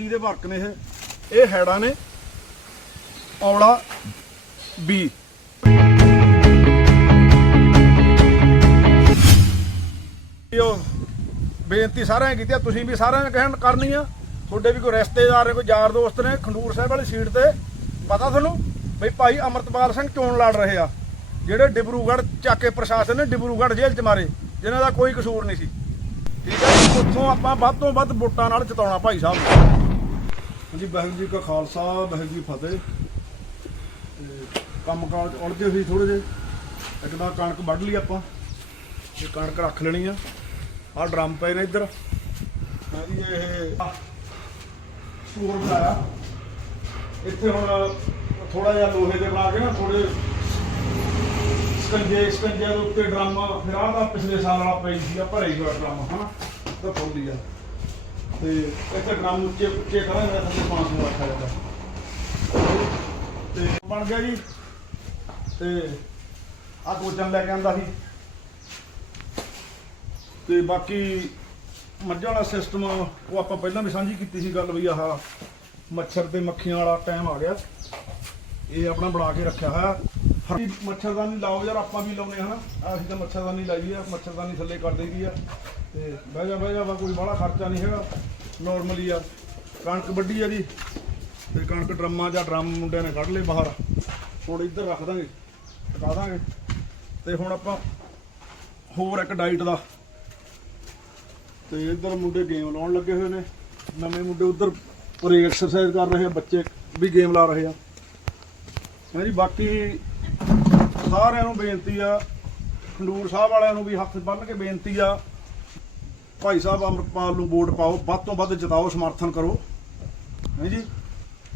ਚਾਂਦੀ ਦੇ ਵਰਕ ਨੇ ਇਹ। ਇਹ ਹੈਡਾਂ ਨੇ। ਔਲਾ ਬੀ। ਇਹ ਬੇਨਤੀ ਸਾਰਿਆਂ ਕੀਤੀ ਆ, ਤੁਸੀਂ ਵੀ ਸਾਰਿਆਂ ਨੇ ਕਹਿਣ ਕਰਨੀ ਆ। ਤੁਹਾਡੇ ਵੀ ਕੋਈ ਰਿਸ਼ਤੇਦਾਰ ਨੇ, ਕੋਈ ਯਾਰ ਦੋਸਤ ਨੇ ਖੰਡੂਰ ਸਾਹਿਬ ਵਾਲੀ ਸੀਟ ਤੇ, ਪਤਾ ਤੁਹਾਨੂੰ ਬਈ ਭਾਈ ਅਮਰਤਪਾਲ ਸਿੰਘ ਚੋਣ ਲੜ ਰਹੇ ਆ? ਜਿਹੜੇ ਡਿਬਰੂਗੜ੍ਹ ਚਾਕੇ ਪ੍ਰਸ਼ਾਸਨ ਨੇ ਡਿਬਰੂਗੜ੍ਹ ਜੇਲ੍ਹ 'ਚ ਮਾਰੇ, ਜਿਨ੍ਹਾਂ ਦਾ ਕੋਈ ਕਸੂਰ ਨਹੀਂ ਸੀ। ਠੀਕ ਹੈ ਉੱਥੋਂ ਆਪਾਂ ਵੱਧ ਤੋਂ ਵੱਧ ਵੋਟਾਂ ਨਾਲ ਜਿਤਾਉਣਾ ਭਾਈ ਸਾਹਿਬ। ਨੂੰ ਹਾਂਜੀ, ਵਾਹਿਗੁਰੂ ਜੀ ਕਾ ਖਾਲਸਾ, ਵਾਹਿਗੁਰੂ ਜੀ ਫਤਿਹ। ਤੇ ਕੰਮ ਕਾਜ ਉਲਝੇ ਸੀ ਥੋੜੇ ਜਿਹੇ। ਇੱਕ ਤਾਂ ਕਣਕ ਵੱਢ ਲਈ ਆਪਾਂ ਇਹ ਕਣਕ ਰੱਖ ਲੈਣੀ ਆ। ਆਹ ਡਰਮ ਪਏ ਨੇ ਇੱਧਰ। ਮੈਂ ਇਹ ਸਟੋਰ ਬਣਾਇਆ। ਇੱਥੇ ਹੁਣ ਥੋੜਾ ਜਿਹਾ ਲੋਹੇ ਦੇ ਬਣਾ ਕੇ ਨਾ ਥੋੜੇ ਸਕੰਜੇ ਸਕੰਜੇ ਦੇ ਉੱਤੇ ਡਰਮ। ਫਿਰ ਆਹ ਦਾ ਪਿਛਲੇ ਸਾਲ ਵਾਲਾ ਪਈ ਸੀ ਭਰੇ ਹੋਇਆ ਡਰਮ ਹਨਾ ਤਾਂ ਫੁੱਲ ਲਿਆ ਤੇ ਇੱਥੇ ਡਰਮ ਉੱਚੇ ਉੱਚੇ ਕਰਾਂਗੇ ਥੱਲੇ 500 ਰੱਖਿਆ ਜਾਂਦਾ। ਤੇ ਬਣ ਗਿਆ ਜੀ। ਤੇ ਆਹ ਕੋਚਨ ਲੈ ਕੇ ਆਂਦਾ ਸੀ। ਤੇ ਬਾਕੀ ਮੱਝਾਂ ਵਾਲਾ ਸਿਸਟਮ ਉਹ ਆਪਾਂ ਪਹਿਲਾਂ ਵੀ ਸਾਂਝੀ ਕੀਤੀ ਸੀ ਗੱਲ ਵੀ ਆਹ ਮੱਛਰ ਤੇ ਮੱਖੀਆਂ ਵਾਲਾ ਟਾਈਮ ਆ ਗਿਆ। ਇਹ ਆਪਣਾ ਬਣਾ ਕੇ ਰੱਖਿਆ ਹੋਇਆ। ਹਰ ਮੱਛਰਦਾਨੀ ਲਾਓ ਯਾਰ, ਆਪਾਂ ਵੀ ਲਾਉਨੇ ਹਨਾ। ਅਸੀਂ ਤਾਂ ਮੱਛਰਦਾਨੀ ਲਾਈ ਆ, ਮੱਛਰਦਾਨੀ ਥੱਲੇ ਕਰ ਦੇਈਦੀ ਆ। ਤੇ ਬਹਿ ਜਾ ਬਹਿ ਜਾ ਵਾ ਕੋਈ ਬੜਾ ਖਰਚਾ ਨਹੀਂ ਹੈਗਾ। ਨਾਰਮਲੀ ਆ। ਕਣਕ ਵੱਡੀ ਆ ਜੀ। ਤੇ ਕਣਕ ਡਰਮਾਂ ਜਾਂ ਡਰਮ ਮੁੰਡਿਆਂ ਨੇ ਕੱਢ ਲਏ ਬਾਹਰ। ਹੁਣ ਇੱਧਰ ਰੱਖ ਦਾਂਗੇ ਟਿਕਾ ਦਾਂਗੇ। ਤੇ ਹੁਣ ਆਪਾਂ ਹੋਰ ਇੱਕ ਡਾਈਟ ਦਾ। ਤੇ ਇੱਧਰ ਮੁੰਡੇ ਗੇਮ ਲਾਉਣ ਲੱਗੇ ਹੋਏ ਨੇ। ਨਵੇਂ ਮੁੰਡੇ ਉੱਧਰ ਪੂਰੀ ਐਕਸਰਸਾਈਜ਼ ਕਰ ਰਹੇ ਆ। ਬੱਚੇ ਵੀ ਗੇਮ ਲਾ ਰਹੇ ਆ। ਹਾਂਜੀ ਬਾਕੀ ਸਾਰਿਆਂ ਨੂੰ ਬੇਨਤੀ ਆ। ਖੰਡੂਰ ਸਾਹਿਬ ਵਾਲਿਆਂ ਨੂੰ ਵੀ ਹੱਥ ਬੰਨ੍ਹ ਕੇ ਬੇਨਤੀ ਆ। ਭਾਈ ਸਾਹਿਬ ਅੰਮ੍ਰਿਤਪਾਲ ਨੂੰ ਵੋਟ ਪਾਓ ਵੱਧ ਤੋਂ ਵੱਧ ਜਿਤਾਓ ਸਮਰਥਨ ਕਰੋ। ਹਾਂਜੀ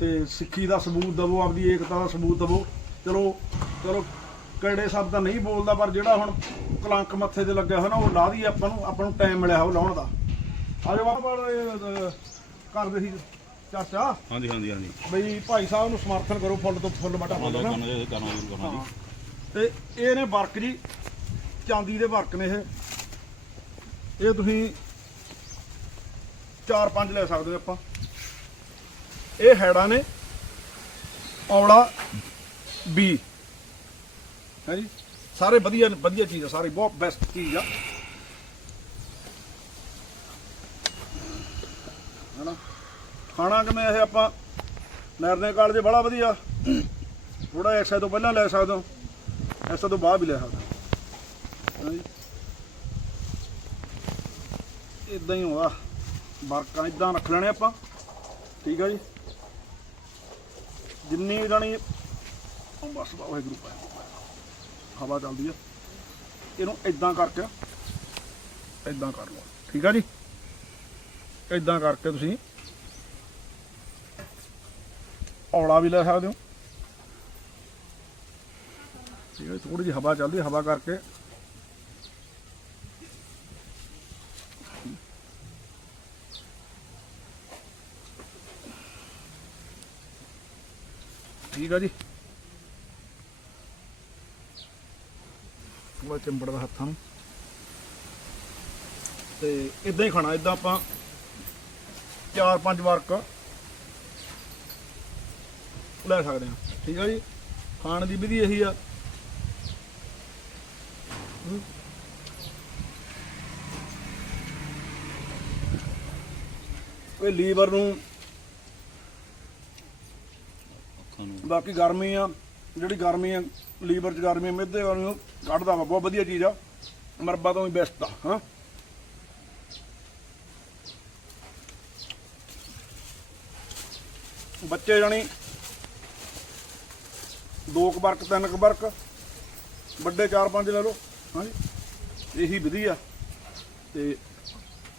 ਤੇ ਸਿੱਖੀ ਦਾ ਸਬੂਤ ਦਵੋ ਆਪਦੀ ਏਕਤਾ ਦਾ ਸਬੂਤ ਦਵੋ। ਚਲੋ ਚਲੋ ਕਿਹੜੇ ਸ਼ਬਦ ਤਾਂ ਨਹੀਂ ਬੋਲਦਾ ਪਰ ਜਿਹੜਾ ਹੁਣ ਕਲੰਕ ਮੱਥੇ ਤੇ ਲੱਗਿਆ ਹੋਇਆ ਨਾ ਉਹ ਲਾ ਦੀ ਆਪਾਂ ਨੂੰ ਆਪਾਂ ਨੂੰ ਟਾਈਮ ਮਿਲਿਆ ਹੋ ਲਾਉਣ ਦਾ। ਆਜੋ ਬਾਬਾ ਕਰਦੇ ਸੀ ਚਾਚਾ ਹਾਂਜੀ ਹਾਂਜੀ ਹਾਂਜੀ। ਬਈ ਭਾਈ ਸਾਹਿਬ ਨੂੰ ਸਮਰਥਨ ਕਰੋ ਫੁੱਲ ਤੋਂ ਫੁੱਲ ਬਟਾ ਫੋਲੋ ਜੀ ਜੀ ਹਾਂ। ਜੀ। ਤੇ ਇਹ ਨੇ ਵਰਕ ਜੀ ਚਾਂਦੀ ਦੇ ਵਰਕ ਨੇ ਇਹ। ਇਹ ਤੁਸੀਂ ਚਾਰ ਪੰਜ ਲੈ ਸਕਦੇ ਹੋ ਆਪਾਂ। ਇਹ ਹੈਡਾਂ ਨੇ, ਔਲਾ, ਬੀ। ਹੈ ਜੀ? ਸਾਰੇ ਵਧੀਆ ਵਧੀਆ ਚੀਜ਼ ਆ, ਸਾਰੇ ਬਹੁਤ ਬੈਸਟ ਚੀਜ਼ ਆ। ਹਨਾ? ਖਾਣਾ ਕਿਵੇਂ ਇਹ ਆਪਾਂ? ਨਰਨੇ ਕਾਲਜ ਬੜਾ ਵਧੀਆ। ਥੋੜਾ ਐਕਸਾਈਜ਼ ਤੋਂ ਪਹਿਲਾਂ ਲੈ ਸਕਦੇ ਹੋ। ਐਸਾ ਤੋਂ ਬਾਅਦ ਵੀ ਲੈ ਸਕਦੇ ਹੋ। ਹਾਂਜੀ ਇਦਾਂ ਹੀ ਹੋਆ ਵਰਕਾਂ ਇਦਾਂ ਰੱਖ ਲੈਣੇ ਆਪਾਂ। ਠੀਕ ਆ ਜੀ। ਜਿੰਨੀ ਜਾਣੀ ਬਸ ਉਹ ਗਰੁੱਪ ਹੈ ਹਵਾ ਚੱਲਦੀ ਆ। ਇਹਨੂੰ ਇਦਾਂ ਕਰਕੇ ਇਦਾਂ ਕਰ ਲਓ। ਠੀਕ ਆ ਜੀ। ਇਦਾਂ ਕਰਕੇ ਤੁਸੀਂ ਔਲਾ ਵੀ ਲੈ ਸਕਦੇ ਹੋ। ਠੀਕ ਹੈ ਥੋੜੀ ਜਿਹੀ ਹਵਾ ਚੱਲਦੀ ਹਵਾ ਕਰਕੇ ਠੀਕ ਆ ਜੀ। ਉਹ ਚੰਬੜਦਾ ਹੱਥਾਂ ਨੂੰ। ਤੇ ਇਦਾਂ ਹੀ ਖਾਣਾ ਇਦਾਂ ਆਪਾਂ ਚਾਰ ਪੰਜ ਵਰਕ ਲੈ ਸਕਦੇ ਹਾਂ। ਠੀਕ ਆ ਜੀ। ਖਾਣ ਦੀ ਵਿਧੀ ਇਹੀ ਆ। ਇਹ ਲੀਵਰ ਨੂੰ ਅੱਖਾਂ ਨੂੰ। ਬਾਕੀ ਗਰਮੀ ਆ ਜਿਹੜੀ ਗਰਮੀ ਆ ਲੀਵਰ 'ਚ ਗਰਮੀ ਆ, ਮਿੱਧੇ ਨੂੰ ਕੱਢਦਾ ਵਾ ਬਹੁਤ ਵਧੀਆ ਚੀਜ਼ ਆ। ਮਰਬਾ ਤੋਂ ਵੀ ਬੈਸਟ ਆ ਹਾਂ। ਬੱਚੇ ਜਾਣੀ ਦੋ ਕੁ ਵਰਕ ਤਿੰਨ ਕੁ ਵਰਕ ਵੱਡੇ ਚਾਰ ਪੰਜ ਲੈ ਲਓ ਹਾਂਜੀ। ਇਹੀ ਵਧੀਆ। ਤੇ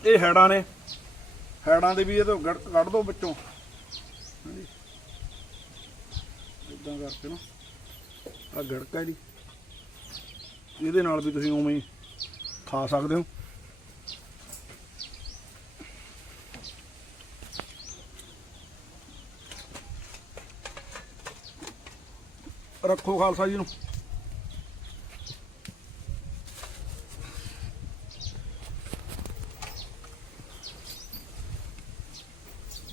ਇਹ ਹੈਡਾਂ ਨੇ। ਹੈਡਾਂ ਦੇ ਵੀ ਇਹ ਤੋਂ ਕੱਢ ਕੱਢ ਦੋ ਵਿੱਚੋਂ। ਹਾਂਜੀ। ਇਦਾਂ ਕਰਕੇ ਨਾ ਆ ਗੜਕਾ ਜੀ ਇਹਦੇ। ਨਾਲ ਵੀ ਤੁਸੀਂ ਉਵੇਂ ਹੀ ਖਾ ਸਕਦੇ ਹੋ। ਰੱਖੋ ਖਾਲਸਾ ਜੀ ਨੂੰ।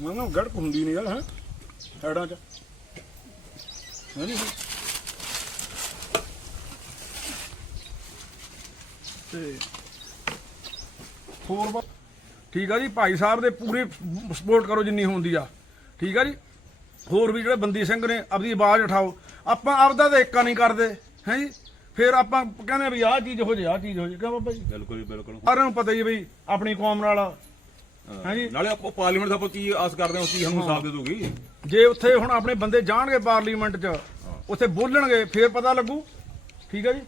ਮੈਂ ਗੜਕ ਹੁੰਦੀ ਨਹੀਂ ਯਾਰ, ਹੈ? ਸਾਈਡਾਂ 'ਚ। ਤੇ ਹੋਰ ਬਾ- ਠੀਕ ਆ ਜੀ ਭਾਈ ਸਾਹਿਬ ਦੇ ਪੂਰੀ ਸਪੋਰਟ ਕਰੋ ਜਿੰਨੀ ਹੁੰਦੀ ਆ। ਠੀਕ ਆ ਜੀ? ਹੋਰ ਵੀ ਜਿਹੜੇ ਬੰਦੀ ਸਿੰਘ ਨੇ ਆਪਦੀ ਆਵਾਜ਼ ਉਠਾਓ। ਆਪਾਂ ਆਪਦਾ ਤਾਂ ਏਕਾ ਨਹੀਂ ਕਰਦੇ ਹੈ ਜੀ? ਫਿਰ ਆਪਾਂ ਕਹਿੰਦੇ ਆ ਵੀ ਆਹ ਚੀਜ਼ ਹੋ ਜੇ ਆਹ ਚੀਜ਼ ਹੋ ਜੇ। ਕਿਉਂ ਬਾਬਾ ਜੀ? ਬਿਲਕੁਲ ਜੀ ਬਿਲਕੁਲ। ਸਾਰਿਆਂ ਨੂੰ ਪਤਾ ਹੀ ਹੈ ਵੀ ਆਪਣੀ ਕੌਮ ਨਾਲ ਹਾਂਜੀ। ਨਾਲੇ ਆਪਾਂ ਪਾਰਲੀਮੈਂਟ ਦਾ ਆਪਾਂ ਕੀ ਆਸ ਕਰਦੇ ਹਾਂ ਉਸ ਚੀਜ਼ ਸਾਨੂੰ ਸਾਥ ਦੇ ਦੋਗੀ ਜੇ ਉੱਥੇ ਹੁਣ ਆਪਣੇ ਬੰਦੇ ਜਾਣਗੇ ਪਾਰਲੀਮੈਂਟ 'ਚ ਉੱਥੇ ਬੋਲਣਗੇ ਫੇਰ ਪਤਾ ਲੱਗੂ। ਠੀਕ ਹੈ ਜੀ?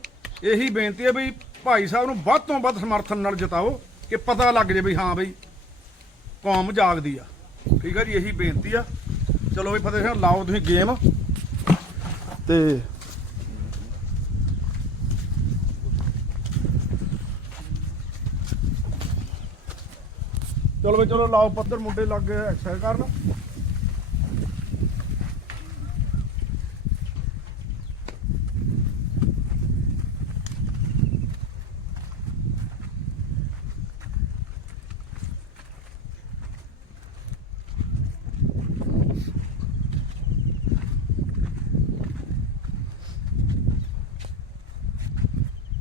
ਇਹੀ ਬੇਨਤੀ ਹੈ ਵੀ ਭਾਈ ਸਾਹਿਬ ਨੂੰ ਵੱਧ ਤੋਂ ਵੱਧ ਸਮਰਥਨ ਨਾਲ ਜਿਤਾਓ ਕਿ ਪਤਾ ਲੱਗ ਜੇ ਵੀ ਹਾਂ ਬਈ ਕੌਮ ਜਾਗਦੀ ਆ। ਠੀਕ ਹੈ ਜੀ? ਇਹੀ ਬੇਨਤੀ ਆ। ਚਲੋ ਵੀ ਫਤਿਹ ਸਿੰਘ ਲਾਓ ਤੁਸੀਂ ਗੇਮ। ਤੇ ਚਲੋ ਵੀ ਚਲੋ ਲਾਓ ਪੱਧਰ ਮੁੰਡੇ ਲੱਗ ਗਏ ਐਕਸਰਸਾਈਜ਼ ਕਰਨ।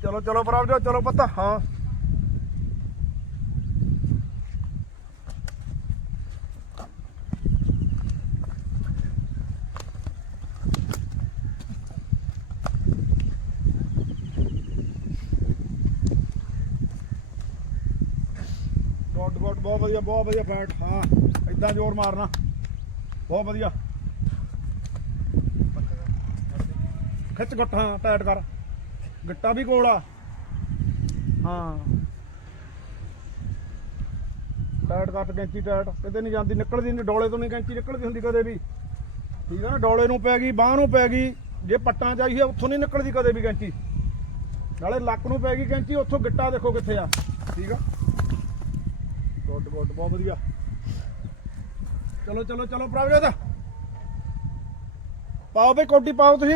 ਚਲੋ ਚਲੋ ਬਰਾਬਰ ਜਾਓ, ਚਲੋ ਪੱਤਾ ਹਾਂ ਗੋਡ ਗੋਡ ਬਹੁਤ ਵਧੀਆ, ਬਹੁਤ ਵਧੀਆ ਫੈਟ ਹਾਂ ਇਦਾਂ ਜ਼ੋਰ ਮਾਰਨਾ। ਬਹੁਤ ਵਧੀਆ। ਖਿੱਚ ਗੁੱਟ ਟਾਈਟ ਕਰ। ਗਿੱਟਾ ਵੀ ਕੋਲ ਆ। ਹਾਂ। ਟਾਈਟ ਕੱਟ ਕੈਂਚੀ ਟਾਈਟ ਕਿਤੇ ਨਹੀਂ ਜਾਂਦੀ, ਨਿਕਲਦੀ ਨਹੀਂ, ਡੋਲੇ ਤੋਂ ਨਹੀਂ ਕੈਂਚੀ ਨਿਕਲਦੀ ਹੁੰਦੀ ਕਦੇ ਵੀ। ਠੀਕ ਆ ਨਾ, ਡੋਲੇ ਨੂੰ ਪੈ ਗਈ, ਬਾਹ ਨੂੰ ਪੈ ਗਈ। ਜੇ ਪੱਟਾਂ ਚਾਹੀਏ ਉੱਥੋਂ ਨਹੀਂ ਨਿਕਲਦੀ ਕਦੇ ਵੀ ਕੈਂਚੀ। ਨਾਲੇ ਲੱਕ ਨੂੰ ਪੈ ਗਈ ਕੈਂਚੀ, ਉੱਥੋਂ ਗਿੱਟਾ ਦੇਖੋ ਕਿੱਥੇ ਆ। ਠੀਕ ਆ। ਗੁੱਡ ਗੁੱਡ, ਬਹੁਤ ਵਧੀਆ। ਚਲੋ ਚਲੋ ਚਲੋ, ਪ੍ਰਭਜੋਤ। ਪਾਓ ਬਈ, ਕੋਟੀ ਪਾਓ ਤੁਸੀਂ।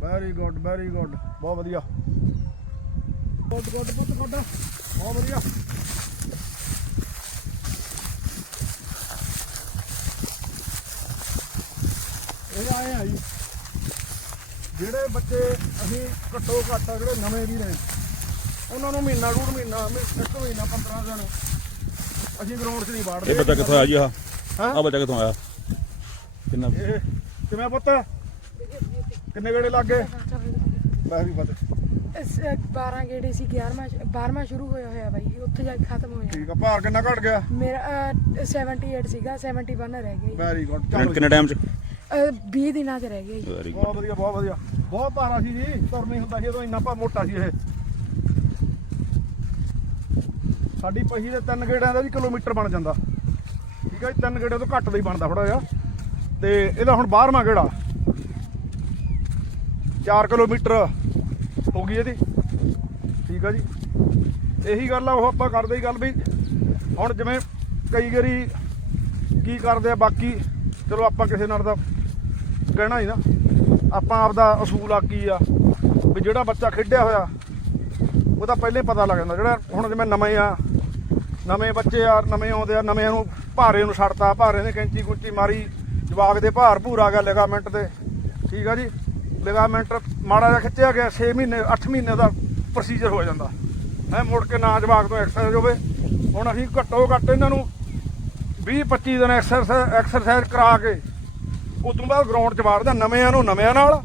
ਵੈਰੀ ਗੁੱਡ ਵੈਰੀ ਗੁੱਡ ਬਹੁਤ ਵਧੀਆ। ਗੁੱਡ ਗੁੱਡ, ਪੁੱਤ, ਗੁੱਡ, ਬਹੁਤ ਵਧੀਆ। ਇਹ ਆਏ ਆ ਜੀ। ਜਿਹੜੇ ਬੱਚੇ ਅਸੀਂ ਘੱਟੋ ਘੱਟ ਜਿਹੜੇ ਨਵੇਂ ਵੀ ਨੇ ਉਹਨਾਂ ਨੂੰ ਮਹੀਨਾ ਡੂਢ ਮਹੀਨਾ ਮਹੀ- ਇੱਕ ਮਹੀਨਾ 15 ਦਿਨ ਅਸੀਂ ਗਰਾਊਂਡ 'ਚ ਨਹੀਂ ਵਾੜਦੇ। ਇਹ ਬੱਚਾ ਕਿੱਥੋਂ ਆਇਆ ਜੀ ਆਹ? ਹਾਂ? ਆਹ ਬੱਚਾ ਕਿੱਥੋਂ ਆਇਆ? ਕਿੰਨਾ ਇਹ ਕਿਵੇਂ ਪੁੱਤ? ਕਿੰਨੇ ਵੇੜੇ ਲੱਗ ਗਏ? ਮੈਂ ਵੀ ਪਤਾ ਇਸ 12 ਗੇੜੇ ਸੀ 11ਵਾਂ 12ਵਾਂ ਸ਼ੁਰੂ ਹੋਇਆ ਹੋਇਆ ਬਾਈ ਉੱਥੇ ਜਾ ਕੇ ਖਤਮ ਹੋਇਆ। ਠੀਕ ਆ ਭਾਰ ਕਿੰਨਾ ਘਟ ਗਿਆ? ਮੇਰਾ ਅਹ, 78 ਸੀਗਾ 71 ਰਹਿ ਗਿਆ ਵੈਰੀ ਗੁੱਡ ਕਿੰਨੇ- ਟਾਈਮ ਚ? 20 ਦਿਨਾਂ 'ਚ ਰਹਿ ਗਿਆ ਜੀ। ਵੈਰੀ ਬਹੁਤ ਵਧੀਆ ਬਹੁਤ ਵਧੀਆ। ਬਹੁਤ ਭਾਰਾ ਸੀ ਜੀ। ਤੁਰ ਨਹੀਂ ਹੁੰਦਾ ਸੀ ਉਦੋਂ ਇੰਨਾ ਭਾ ਮੋਟਾ ਸੀ ਇਹ। ਸਾਡੀ ਪਹੀ ਦੇ ਤਿੰਨ ਗੇੜਿਆਂ ਦਾ ਜੀ ਕਿਲੋਮੀਟਰ ਬਣ ਜਾਂਦਾ। ਠੀਕ ਹੈ ਜੀ ਤਿੰਨ ਗੇੜੇ ਤੋਂ ਘੱਟ ਦਾ ਹੀ ਬਣਦਾ ਥੋੜਾ ਜਿਹਾ। ਤੇ ਇਹਦਾ ਹੁਣ 12ਵਾਂ ਗੇੜਾ। 4 ਕਿਲੋਮੀਟਰ ਹੋ ਗਈ ਇਹਦੀ। ਠੀਕ ਆ ਜੀ। ਇਹੀ ਗੱਲ ਆ ਉਹ ਆਪਾਂ ਕਰਦੇ ਹੀ ਗੱਲ ਵੀ ਹੁਣ ਜਿਵੇਂ ਕਈ ਵਾਰੀ ਕੀ ਕਰਦੇ ਆ ਬਾਕੀ ਚਲੋ ਆਪਾਂ ਕਿਸੇ ਨਾਲ ਦਾ ਕਹਿਣਾ ਹੀ ਨਾ, ਆਪਾਂ ਆਪਦਾ ਅਸੂਲ ਆ ਕੀ ਆ, ਵੀ ਜਿਹੜਾ ਬੱਚਾ ਖੇਡਿਆ ਹੋਇਆ ਉਹਦਾ ਪਹਿਲੇ ਪਤਾ ਲੱਗ ਜਾਂਦਾ, ਜਿਹੜਾ ਹੁਣ ਜਿਵੇਂ ਨਵੇਂ ਆ, ਨਵੇਂ ਬੱਚੇ ਆ, ਨਵੇਂ ਆਉਂਦੇ ਆ ਨਵੇਂ ਨੂੰ ਭਾਰੇ ਨੂੰ ਛੱਡਤਾ ਭਾਰੇ ਨੇ ਕੈਂਚੀ ਕੁੰਚੀ ਮਾਰੀ ਜਵਾਗ ਦੇ ਭਾਰ ਭੂਰਾ ਗਿਆ ਲਿਗਾਮੈਂਟ ਤੇ, ਠੀਕ ਆ ਜੀ? ਲਿਗਾਮੈਂਟ ਮਾੜਾ ਜਿਹਾ ਖਿੱਚਿਆ ਗਿਆ 6 ਮਹੀਨੇ 8 ਮਹੀਨੇ ਦਾ ਪ੍ਰੋਸੀਜਰ ਹੋ ਜਾਂਦਾ। ਹੈ, ਮੁੜ ਕੇ ਨਾ ਜਵਾਗ ਤੋਂ ਐਕਸਰਸਾਈਜ਼ ਹੋਵੇ। ਹੁਣ ਅਸੀਂ ਘੱਟੋ ਘੱਟ ਇਹਨਾਂ ਨੂੰ 20 25 ਦਿਨ ਐਕਸਰਸਾਈਜ਼ ਐਕਸਰਸਾਈਜ਼ ਕਰਾ ਕੇ ਉਸ ਤੋਂ ਬਾਅਦ ਗਰਾਊਂਡ 'ਚ ਵਾਰਦਾ ਨਵਿਆਂ ਨੂੰ ਨਵਿਆਂ ਨਾਲ।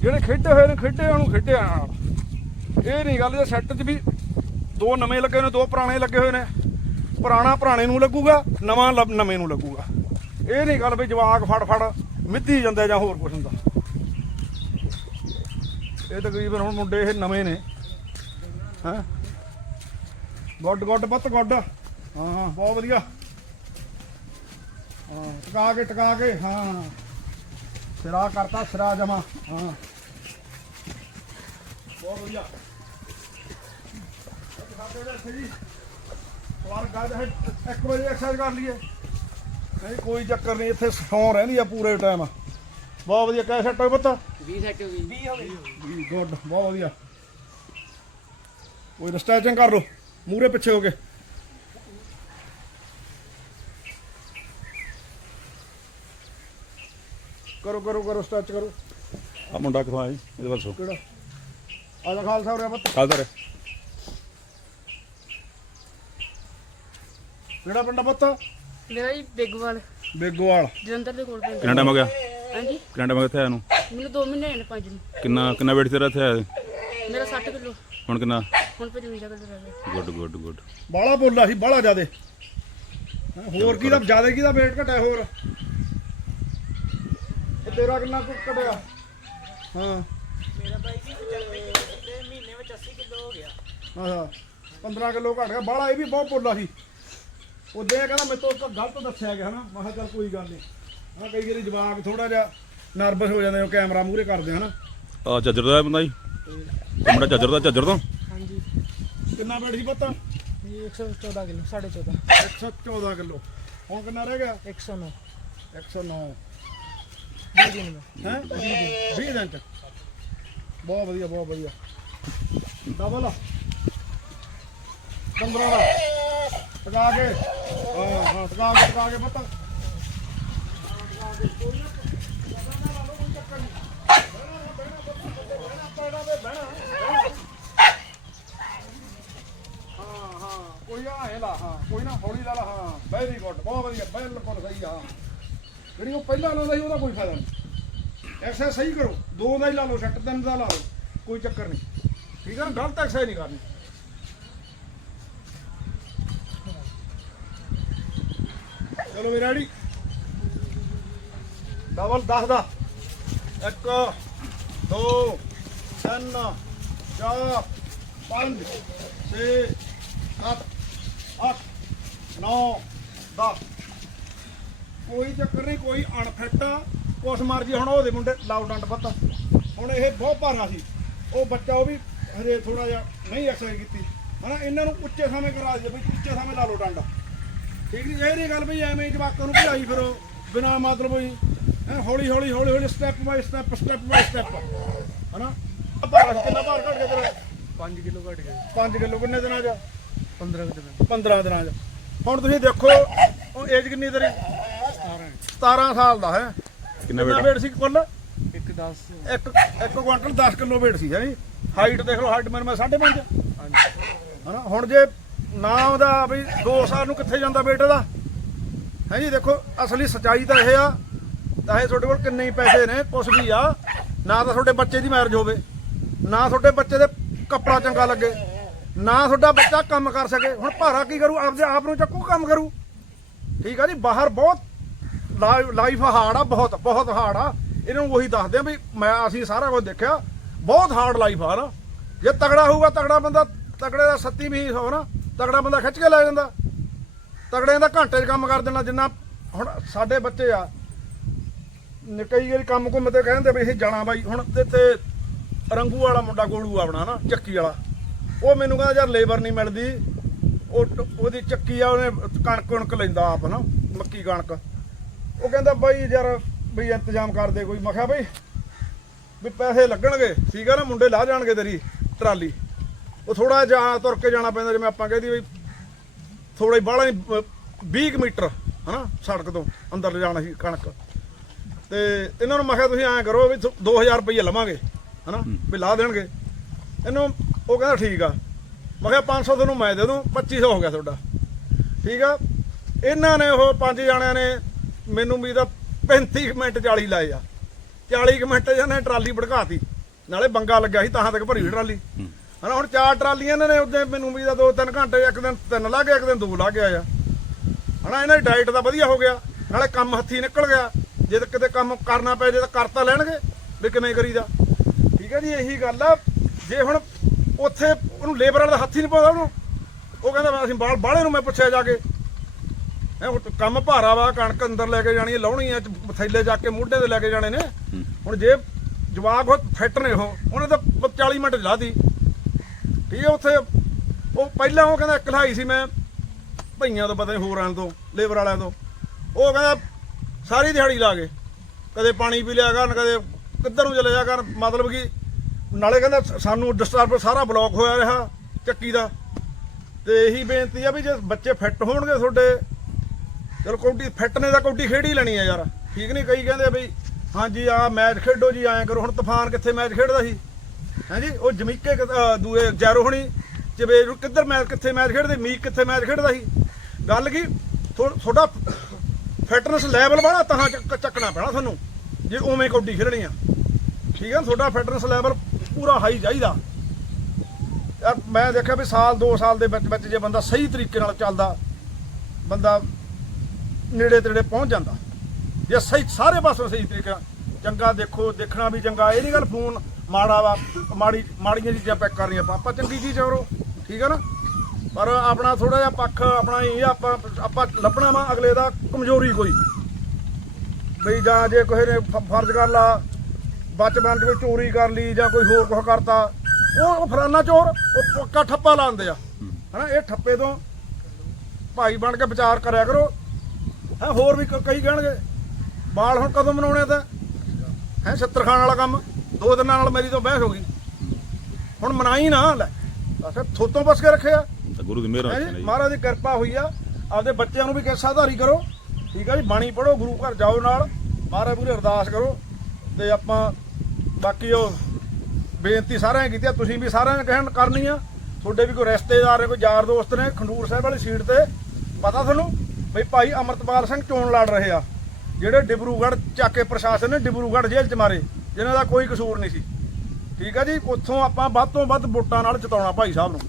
ਜਿਹੜੇ ਖੇਡੇ ਹੋਏ ਨੇ ਖੇਡਿਆਂ ਨੂੰ ਖੇਡਿਆਂ ਨਾਲ। ਇਹ ਨਹੀਂ ਗੱਲ ਜੇ ਸੈੱਟ 'ਚ ਵੀ ਦੋ ਨਵੇਂ ਲੱਗੇ ਨੇ, ਦੋ ਪੁਰਾਣੇ ਲੱਗੇ ਹੋਏ ਨੇ। ਪੁਰਾਣਾ ਪੁਰਾਣੇ ਨੂੰ ਲੱਗੂਗਾ, ਨਵਾਂ ਲ- ਨਵੇਂ ਨੂੰ ਲੱਗੂਗਾ। ਇਹ ਨਹੀਂ ਗੱਲ ਵੀ ਜਵਾਕ ਫੜ ਫੜ ਮਿੱਧੀ ਜਾਂਦਾ ਜਾਂ ਹੋਰ ਕੁਝ ਹੁੰਦਾ। ਇਹ ਤਕਰੀਬਨ ਹੁਣ ਮੁੰਡੇ ਇਹ ਨਵੇਂ ਨੇ। ਹਾਂ? ਗੁੱਡ ਗੁੱਡ ਪੁੱਤ, ਗੁੱਡ। ਹਾਂ ਹਾਂ, ਬਹੁਤ ਵਧੀਆ। ਹਾਂ ਟਿਕਾ ਕੇ ਟਿਕਾ ਕੇ ਹਾਂ। ਸਿਰਾ ਕਰਤਾ ਸਿਰਾ ਜਮਾ ਹਾਂ। ਬਹੁਤ ਵਧੀਆ। ਸਾਡੇ ਦੇ ਇੱਥੇ ਜੀ ਸਵਾਰ ਗਾਜ ਹੈ ਇੱਕ ਵਜੇ ਐਕਸਰਸਾਈਜ਼ ਕਰ ਲਈਏ। ਨਹੀਂ ਕੋਈ ਚੱਕਰ ਨਹੀਂ ਇੱਥੇ ਸੌਂ ਰਹਿੰਦੀ ਆ ਪੂਰੇ ਟਾਈਮ ਬਹੁਤ ਵਧੀਆ ਕਹਿ ਸੈੱਟ ਹੋਏ ਪੁੱਤ? 20 ਸੈੱਟ ਹੋ ਗਈ। 20 ਹੋ ਗਈ। ਗੁੱਡ ਬਹੁਤ ਵਧੀਆ। ਕੋਈ ਸਟੈਚਿੰਗ ਕਰ। ਲਓ ਮੂਰੇ ਪਿੱਛੇ ਹੋ ਕੇ। ਕਰੋ ਕਰੋ ਕਰੋ ਸਟੱਚ ਕਰੋ। ਆ ਮੁੰਡਾ ਕਿੱਥੋਂ ਆਇਆ ਜੀ? ਇਹਦੇ ਵੱਲ ਸੋ ਕਿਹੜਾ? ਆ ਜਾ ਖਾਲਸਾ ਉਰੇ ਪੁੱਤ। ਖਾਲਦਾਰ ਕਿਹੜਾ ਪਿੰਡ ਆ ਪੁੱਤ? ਮੇਰਾ ਜੀ ਬਿਗਵਾਲ। ਬੇਗੋਵਾਲ। ਜਲੰਧਰ ਦੇ ਕੋਲ ਪਿੰਡ। ਕਿੰਨਾ ਟਾਈਮ ਹੋ ਗਿਆ? ਹਾਂਜੀ। ਕਿੰਨਾ ਟਾਈਮ ਹੋ ਗਿਆ ਇੱਥੇ ਆਇਆ ਨੂੰ? ਮੈਨੂੰ 2 ਮਹੀਨੇ ਹੋਏ ਨੇ ਪੰਜ ਨੂੰ। ਕਿੰਨਾ ਕਿੰਨਾ ਵੇਟ ਤੇਰਾ ਇੱਥੇ ਆਇਆ? ਮੇਰਾ 60 ਕਿਲੋ। ਹੁਣ ਕਿੰਨਾ? ਹੁਣ 55 ਕਿਲੋ ਰਹਿ ਗਿਆ। ਗੁੱਡ ਗੁੱਡ ਗੁੱਡ ਬਾਲਾ ਬੋਲਾ ਸੀ ਬਾਲਾ ਜਿਆਦੇ। ਹੈਂ, ਹੋਰ ਕੀ ਦਾ ਜਿਆਦੇ ਕੀ ਦਾ weight ਘਟਿਆ ਹੋਰ? ਤੇਰਾ ਕਿੰਨਾ ਕੁ ਘਟਿਆ ਹਾਂ। ਮੇਰਾ ਬਾਈ ਜੀ ਤੇ ਮਹੀਨੇ ਵਿੱਚ 80 ਕਿਲੋ ਹੋ ਗਿਆ। ਹਾਂ 15 ਕਿਲੋ ਘਟ ਗਿਆ। ਬਾਲਾ ਇਹ ਵੀ ਬਹੁਤ ਬੋਲਾ ਸੀ। ਇਹ ਕਹਿੰਦਾ ਮੇਰੇ ਤੋਂ ਤਾਂ ਗਲਤ ਦੱਸਿਆ ਗਿਆ ਹਨਾ। ਮੈਂ ਕਿਹਾ ਚੱਲ ਕੋਈ ਗੱਲ ਨਹੀਂ ਹਾਂ ਕਈ ਵਾਰੀ ਜਵਾਕ ਥੋੜਾ ਜਿਹਾ ਨਰਵਸ ਹੋ ਜਾਂਦੇ ਨੇ ਕੈਮਰਾ ਮੂਹਰੇ ਕਰਦੇ ਹਨਾ। ਆ ਝੱਜਰ ਦਾ ਬੰਦਾ ਜੀ। ਇਹ ਮੁੰਡਾ ਝੱਜਰ ਦਾ ਝੱਜਰ ਤੋਂ ਹਾਂਜੀ। ਕਿੰਨਾ weight ਸੀ ਪਤਾ? ਇਹ 114 ਕਿਲੋ 14.5 114 ਕਿਲੋ। ਹੁਣ ਕਿੰਨਾ ਰਹਿ ਗਿਆ? 109 109 20 ਦਿਨ ਵਿੱਚ ਹੈ 20 ਦਿਨ ਚ ਬਹੁਤ ਵਧੀਆ ਬਹੁਤ ਵਧੀਆ ਡਬਲ 15 ਦਾ ਟਕਾ ਕੇ ਹਾਂ ਹਾਂ ਟਕਾ ਕੇ ਟਕਾ ਕੇ ਪਤਾ ਕੋਈ ਆ ਹੈ ਲਾ, ਹਾਂ, ਕੋਈ ਨਾ, ਹੌਲੀ ਲਾ ਲਾ, ਹਾਂ ਵੈਰੀ ਗੁੱਡ ਬਹੁਤ ਵਧੀਆ, ਬਿਲਕੁਲ ਸਹੀ ਆ ਜਿਹੜੀ ਉਹ ਪਹਿਲਾਂ ਲਾਉਂਦਾ ਸੀ, ਉਹਦਾ ਕੋਈ ਫਾਇਦਾ ਨਹੀਂ। ਐਕਸਰਸਾਈਜ਼ ਸਹੀ ਕਰੋ। ਦੋ ਦਾ ਹੀ ਲਾ ਲਓ, ਸੈੱਟ ਤਿੰਨ ਦਾ ਲਾ ਲਓ, ਕੋਈ ਚੱਕਰ ਨਹੀਂ। ਠੀਕ ਹੈ ਨਾ? ਗਲਤ ਐਕਸਰਸਾਈਜ਼ ਨਹੀਂ ਕਰਨੀ। ਚਲੋ ਵੀ ਰੈਡੀ ਡਬਲ 10 ਦਾ। 1 2 3 4 5 6 7 8 9 10 ਕੋਈ ਚੱਕਰ ਨਹੀਂ ਕੋਈ ਅਣਫਿੱਟ ਕੁਛ ਮਰਜ਼ੀ ਹੁਣ ਉਹਦੇ ਮੁੰਡੇ ਲਾਉ ਡੰਡ ਪੱਤਾ। ਹੁਣ ਇਹ ਬਹੁਤ ਭਾਰਾ ਸੀ। ਉਹ ਬੱਚਾ ਉਹ ਵੀ ਹਰੇ ਥੋੜਾ ਜਿਹਾ ਨਹੀਂ ਐਕਸਰਸਾਈਜ਼ ਕੀਤੀ। ਹਨਾ ਇਹਨਾਂ ਨੂੰ ਉੱਚੇ ਸਮੇਂ ਕਰਾ ਦਿਓ ਬਈ ਉੱਚੇ ਸਮੇਂ ਲਾ ਲਓ ਡੰਡ। ਠੀਕ ਨਹੀਂ ਇਹ ਨਹੀਂ ਗੱਲ ਬਈ ਐਵੇਂ ਜਵਾਕਾਂ ਨੂੰ ਭਜਾਈ ਫਿਰੋ ਬਿਨਾ ਮਤਲਬ ਹੀ। ਹੌਲੀ ਹੌਲੀ ਹੌਲੀ ਹੌਲੀ step by step step by step ਹਨਾ? ਭਾਰਾ ਕਿੰਨਾ ਭਾਰ ਘਟ ਗਿਆ ਤੇਰਾ? 5 ਕਿਲੋ ਘਟ ਗਿਆ। 5 ਕਿਲੋ ਕਿੰਨੇ ਦਿਨਾਂ ਚ? 15 ਦਿਨ 15 ਦਿਨਾਂ ਚ। ਹੁਣ ਤੁਸੀਂ ਦੇਖੋ ਉਹ ਏਜ ਕਿੰਨੀ ਤੇਰੀ? 17 17 ਸਾਲ ਦਾ ਹੈ। ਕਿੰਨਾ ਵੇਟ weight ਸੀ ਕੁੱਲ? 1 10 ਇੱਕ ਇੱਕ ਕੁਆਂਟਲ 10 ਕਿਲੋ weight ਸੀ ਹੈ ਜੀ। ਹਾਈਟ ਦੇਖ ਲਓ ਹਾਈਟ ਮੈਨੂੰ ਮੈਂ 5.5 ਹਾਂਜੀ ਹਨਾ ਹੁਣ ਜੇ ਨਾ ਉਹਦਾ ਵੀ 2 ਸਾਲ ਨੂੰ ਕਿੱਥੇ ਜਾਂਦਾ weight ਇਹਦਾ? ਹੈ ਜੀ ਦੇਖੋ ਅਸਲੀ ਸਚਾਈ ਤਾਂ ਇਹ ਆ ਚਾਹੇ ਤੁਹਾਡੇ ਕੋਲ ਕਿੰਨੇ ਹੀ ਪੈਸੇ ਨੇ ਕੁਛ ਵੀ ਆ ਨਾ ਤਾਂ ਤੁਹਾਡੇ ਬੱਚੇ ਦੀ ਮੈਰਿਜ ਹੋਵੇ ਨਾ ਤੁਹਾਡੇ ਬੱਚੇ ਦੇ ਕੱਪੜਾ ਚੰਗਾ ਲੱਗੇ ਨਾ ਤੁਹਾਡਾ ਬੱਚਾ ਕੰਮ ਕਰ ਸਕੇ। ਹੁਣ ਭਾਰਾ ਕੀ ਕਰੂ? ਆਪਦੇ ਆਪ ਨੂੰ ਚੱਕੂ ਕੰਮ ਕਰੂ। ਠੀਕ ਆ ਜੀ ਬਾਹਰ ਬਹੁਤ ਲਾਈਫ ਹਾਰਡ ਆ, ਬਹੁਤ ਬਹੁਤ ਹਾਰਡ ਆ। ਇਹਨਾਂ ਨੂੰ ਉਹੀ ਦੱਸਦੇ ਆ ਵੀ ਮੈਂ ਅਸੀਂ ਸਾਰਾ ਕੁਝ ਦੇਖਿਆ, ਬਹੁਤ ਹਾਰਡ ਲਾਈਫ ਆ ਨਾ। ਜੇ ਤਗੜਾ ਹੋਊਗਾ, ਤਗੜਾ ਬੰਦਾ ਤਗੜੇ ਦਾ ਸੱਤੀ ਵੀ ਹੋ ਨਾ, ਤਗੜਾ ਬੰਦਾ ਖਿੱਚ ਕੇ ਲੈ ਜਾਂਦਾ। ਤਗੜੇ ਦਾ ਘੰਟੇ 'ਚ ਕੰਮ ਕਰ ਦੇਣਾ, ਜਿੰਨਾ ਹੁਣ ਸਾਡੇ ਬੱਚੇ ਆ। ਕਈ ਵਾਰੀ ਕੰਮ ਕੁੰਮ ਤੇ ਕਹਿੰਦੇ ਵੀ ਇਹ ਜਾਣਾ ਬਾਈ, ਹੁਣ ਇੱਥੇ ਰੰਗੂ ਵਾਲਾ ਮੁੰਡਾ ਗੋਲੂ ਆਪਣਾ ਨਾ, ਚੱਕੀ ਵਾਲਾ। ਉਹ ਮੈਨੂੰ ਕਹਿੰਦਾ, ਯਾਰ ਲੇਬਰ ਨਹੀਂ ਮਿਲਦੀ। ਉਹ ਟ- ਉਹਦੀ ਚੱਕੀ ਆ, ਉਹਨੇ ਕਣਕ ਕਣਕ ਲੈਂਦਾ ਆਪ ਨਾ, ਮੱਕੀ ਕਣਕ। ਉਹ ਕਹਿੰਦਾ ਬਾਈ ਯਾਰ ਬਈ ਇੰਤਜ਼ਾਮ ਕਰ ਦੇ ਕੋਈ। ਮੈਂ ਕਿਹਾ ਬਈ ਵੀ ਪੈਸੇ ਲੱਗਣਗੇ, ਠੀਕ ਆ ਨਾ, ਮੁੰਡੇ ਲਾ ਜਾਣਗੇ ਤੇਰੀ ਟਰਾਲੀ। ਉਹ ਥੋੜਾ ਜਿਹਾ ਤੁਰ ਕੇ ਜਾਣਾ ਪੈਂਦਾ ਜਿਵੇਂ ਆਪਾਂ ਕਹਿੰਦੀ ਬਈ ਥੋੜਾ ਹੀ ਬਾਹਲਾ ਨਹੀਂ 20 ਕੁ ਮੀਟਰ, ਹਨਾ, ਸੜਕ ਤੋਂ ਅੰਦਰ ਲਿਜਾਣਾ ਸੀ ਕਣਕ। ਤੇ ਇਹਨਾਂ ਨੂੰ ਮੈਂ ਕਿਹਾ ਤੁਸੀਂ ਐਂ ਕਰੋ ਵੀ 2000 ਰੁਪਏ ਲਵਾਂਗੇ, ਹਨਾ, ਵੀ ਲਾ ਦੇਣਗੇ। ਇਹਨੂੰ ਉਹ ਕਹਿੰਦਾ ਠੀਕ ਆ। ਮੈਂ ਕਿਹਾ 500 ਤੁਹਾਨੂੰ ਮੈਂ ਦੇ ਦੂੰ 2500 ਹੋ ਗਿਆ ਤੁਹਾਡਾ। ਠੀਕ ਆ। ਇਹਨਾਂ ਨੇ ਉਹ ਪੰਜ ਜਾਣਿਆਂ ਨੇ ਮੈਨੂੰ ਵੀ ਤਾਂ 35 ਕੁ ਮਿੰਟ 40 ਲਾਏ ਆ। 40 ਕੁ ਮਿੰਟ ਜਿਹਨੇ ਟਰਾਲੀ ਭੜਕਾਤੀ। ਨਾਲੇ ਬੰਗਾ ਲੱਗਿਆ ਸੀ ਤਾਂ ਤੱਕ ਭਰੀ ਹੋਈ ਟਰਾਲੀ। ਹਨਾ ਹੁਣ ਚਾਰ ਟਰਾਲੀਆਂ ਇਹਨਾਂ ਨੇ ਉੱਤੇ ਮੈਨੂੰ ਵੀ ਦਾ 2-3 ਘੰਟੇ ਇੱਕ ਦਿਨ ਤਿੰਨ ਲਾ ਗਿਆ ਇੱਕ ਦਿਨ ਦੋ ਲਾ ਗਿਆ ਆ। ਹਨਾ ਇਹਨਾਂ ਦੀ ਡਾਈਟ ਦਾ ਵਧੀਆ ਹੋ ਗਿਆ। ਨਾਲੇ ਕੰਮ ਹੱਥੀ ਨਿਕਲ ਗਿਆ। ਜੇ ਤਾਂ ਕਿਤੇ ਕੰਮ ਕਰਨਾ ਪੈ ਜੇ ਤਾਂ ਕਰਤਾ ਲੈਣਗੇ ਵੀ ਕਿਵੇਂ ਕਰੀਦਾ। ਠੀਕ ਹੈ ਜੀ ਇਹੀ ਗੱਲ ਆ। ਜੇ ਹੁਣ ਉੱਥੇ ਉਹਨੂੰ ਲੇਬਰ ਵਾਲਾ ਹੱਥ ਹੀ ਨਹੀਂ ਪਾਉਂਦਾ ਉਹਨੂੰ ਉਹ ਕਹਿੰਦਾ ਮੈਂ ਅਸੀਂ ਬਾਲੇ ਨੂੰ ਮੈਂ ਪੁੱਛਿਆ ਜਾ ਕੇ। ਐ ਕੰਮ ਭਾਰਾ ਵਾ ਕਣਕ ਅੰਦਰ ਲੈ ਕੇ ਜਾਣੀ ਹੈ ਲਾਉਣੀ ਹੈ ਥੈਲੇ ਜਾ ਕੇ ਮੋਢੇ ਤੇ ਲੈ ਕੇ ਜਾਣੇ ਨੇ। ਹੁਣ ਜੇ ਜਵਾਕ ਉਹ ਫਿੱਟ ਨੇ ਉਹ ਉਹਨੇ ਤਾਂ 40 ਮਿੰਟ ਲਾਤੀ ਠੀਕ ਹੈ ਉੱਥੇ ਉਹ ਪਹਿਲਾਂ ਉਹ ਕਹਿੰਦਾ ਇੱਕ ਲਹਾਈ ਸੀ ਮੈਂ ਭਈਆਂ ਤੋਂ ਪਤਾ ਨਹੀਂ ਹੋਰਾਂ ਤੋਂ ਲੇਬਰ ਵਾਲਿਆਂ ਤੋਂ। ਉਹ ਕਹਿੰਦਾ ਸਾਰੀ ਦਿਹਾੜੀ ਲਾ ਗਏ ਕਦੇ ਪਾਣੀ ਪੀ ਲਿਆ ਕਰਨ ਕਦੇ ਕਿੱਧਰ ਨੂੰ ਚਲੇ ਜਾ ਕਰਨ ਮਤਲਬ ਕਿ ਨਾਲੇ ਕਹਿੰਦਾ ਸਾਨੂੰ ਡਿਸਟਰਬ ਸਾਰਾ ਬਲੌਕ ਹੋਇਆ ਰਿਹਾ ਚੱਕੀ ਦਾ। ਤੇ ਇਹੀ ਬੇਨਤੀ ਆ ਵੀ ਜੇ ਬੱਚੇ ਫਿੱਟ ਹੋਣਗੇ ਤੁਹਾਡੇ ਚਲੋ ਕੌਡੀ ਫਿੱਟ ਨੇ ਤਾਂ ਕੌਡੀ ਖੇਡ ਹੀ ਲੈਣੀ ਆ ਯਾਰ। ਠੀਕ ਨਹੀਂ ਕਈ ਕਹਿੰਦੇ ਆ ਬਈ, ਹਾਂਜੀ, ਆ ਮੈਚ ਖੇਡੋ ਜੀ, ਐਂ ਕਰੋ, ਹੁਣ ਤੂਫਾਨ ਕਿੱਥੇ ਮੈਚ ਖੇਡਦਾ ਸੀ? ਹਾਂਜੀ ਉਹ ਜਮੀਕੇ ਦੂਏ ਜੈਰੋ ਹੋਣੀ ਜਵੇ ਕਿੱਧਰ ਮੈਚ, ਕਿੱਥੇ ਮੈਚ ਖੇਡਦੇ, ਮੀਕ ਕਿੱਥੇ ਮੈਚ ਖੇਡਦਾ ਸੀ? ਗੱਲ ਕੀ ਤੁਹਾਡਾ ਫਿਟਨੈਸ ਲੈਵਲ ਬੜਾ ਤਾਂ ਚੱਕ- ਚੱਕਣਾ ਪੈਣਾ ਤੁਹਾਨੂੰ, ਜੇ ਉਵੇਂ ਕੌਡੀ ਖੇਡਣੀ ਆ। ਠੀਕ ਹੈ ਨਾ? ਤੁਹਾਡਾ ਫਿਟਨੈਸ ਲੈਵਲ ਪੂਰਾ ਹਾਈ ਚਾਹੀਦਾ। ਯਾਰ, ਮੈਂ ਦੇਖਿਆ ਵੀ ਸਾਲ 2 ਸਾਲ ਦੇ ਵਿੱਚ ਵਿੱਚ ਜੇ ਬੰਦਾ ਸਹੀ ਤਰੀਕੇ ਨਾਲ ਚੱਲਦਾ, ਬੰਦਾ ਨੇੜੇ ਤੇੜੇ ਪਹੁੰਚ ਜਾਂਦਾ। ਜੇ ਸਹੀ ਸਾਰੇ ਪਾਸੋਂ ਸਹੀ ਤਰੀਕੇ ਨਾਲ ਚੰਗਾ ਦੇਖੋ, ਦੇਖਣਾ ਵੀ ਚੰਗਾ ਇਹ ਨਹੀਂ ਗੱਲ ਫੋਨ ਮਾੜਾ ਵਾ, ਮਾੜੀ, ਮਾੜੀਆਂ ਚੀਜ਼ਾਂ ਪੈਕ ਕਰਨੀਆਂ ਆਪਾਂ ਚੰਗੀ ਚੀਜ਼ ਕਰੋ ਠੀਕ ਹੈ ਨਾ? ਪਰ ਆਪਣਾ ਥੋੜਾ ਜਿਹਾ ਪੱਖ, ਆਪਣਾ ਇਹ ਆਪਾਂ ਆਪਾਂ ਲੱਭਣਾ ਵਾ ਅਗਲੇ ਦਾ ਕਮਜ਼ੋਰੀ ਕੋਈ। ਬਈ ਜਾਂ ਜੇ ਕੋਈ ਨੇ ਫਰਜ਼ ਕਰ ਲਾ, ਬਚਪਨ ਚ ਕੋਈ ਚੋਰੀ ਕਰ ਲਈ ਜਾਂ ਕੋਈ ਹੋਰ ਕੁਝ ਕਰਤਾ, ਉਹ ਉਹ ਫਲਾਨਾ ਚੋਰ, ਉਹ ਪੱਕਾ ਠੱਪਾ ਲਾਉਂਦੇ ਆ। ਹਨਾ, ਇਹ ਠੱਪੇ ਤੋਂ ਭਾਈ ਬਣ ਕੇ ਵਿਚਾਰ ਕਰਿਆ ਕਰੋ। ਹੈ ਹੋਰ ਵੀ ਕ- ਕਈ ਕਹਿਣਗੇ। ਬਾਲ ਹੁਣ ਕਦੋਂ ਬਣਾਉਣੇ ਤਾਂ? ਹੈ ਛੱਤਰ ਖਾਣ ਵਾਲਾ ਕੰਮ? ਦੋ ਦਿਨਾਂ ਨਾਲ ਮੇਰੀ ਤੋਂ ਬਹਿਸ ਹੋ ਗਈ। ਹੁਣ ਮਨਾਈ ਨਾ ਲੈ। ਅਸਾਂ ਥੋਤੋਂ ਬਸ ਕੇ ਰੱਖਿਆ। ਤਾਂ ਗੁਰੂ ਦੀ ਮਿਹਰ ਹੈ ਮਹਾਰਾਜ ਦੀ ਕਿਰਪਾ ਹੋਈ ਆ। ਆਪਦੇ ਬੱਚਿਆਂ ਨੂੰ ਵੀ ਕਿਸਾਧਾਰੀ ਕਰੋ। ਠੀਕ ਆ ਜੀ ਬਾਣੀ ਪੜੋ ਗੁਰੂ ਘਰ ਜਾਓ ਨਾਲ। ਮਹਾਰਾਜ ਪੂਰੇ ਅਰਦਾਸ ਕਰੋ। ਤੇ ਆਪਾਂ ਬਾਕੀ ਉਹ ਬੇਨਤੀ ਸਾਰਿਆਂ ਨੇ ਕੀਤੀ ਆ ਤੁਸੀਂ ਵੀ ਸਾਰਿਆਂ ਨੇ ਕਹਿਣ ਕਰਨੀ ਆ। ਤੁਹਾਡੇ ਵੀ ਕੋਈ ਰਿਸ਼ਤੇਦਾਰ ਨੇ ਕੋਈ ਯਾਰ ਦੋਸਤ ਨੇ ਖੰਡੂਰ ਸਾਹਿਬ ਵਾਲੀ ਸੀਟ ਤੇ ਪਤਾ ਤੁਹਾਨੂੰ? ਬਈ ਭਾਈ ਅਮਰਤਪਾਲ ਸਿੰਘ ਚੋਣ ਲੜ ਰਹੇ ਆ। ਜਿਹੜੇ ਡਿਬਰੂਗੜ ਚੱਕੇ ਪ੍ਰਸ਼ਾਸਨ ਨੇ ਡਿਬਰੂਗੜ੍ਹ ਜੇਲ੍ਹ 'ਚ ਮਾਰੇ, ਜਿਨ੍ਹਾਂ ਦਾ ਕੋਈ ਕਸੂਰ ਨਹੀਂ ਸੀ। ਠੀਕ ਆ ਜੀ, ਉੱਥੋਂ ਆਪਾਂ ਵੱਧ ਤੋਂ ਵੱਧ ਵੋਟਾਂ ਨਾਲ ਜਿਤਾਉਣਾ ਭਾਈ ਸਾਹਿਬ ਨੂੰ।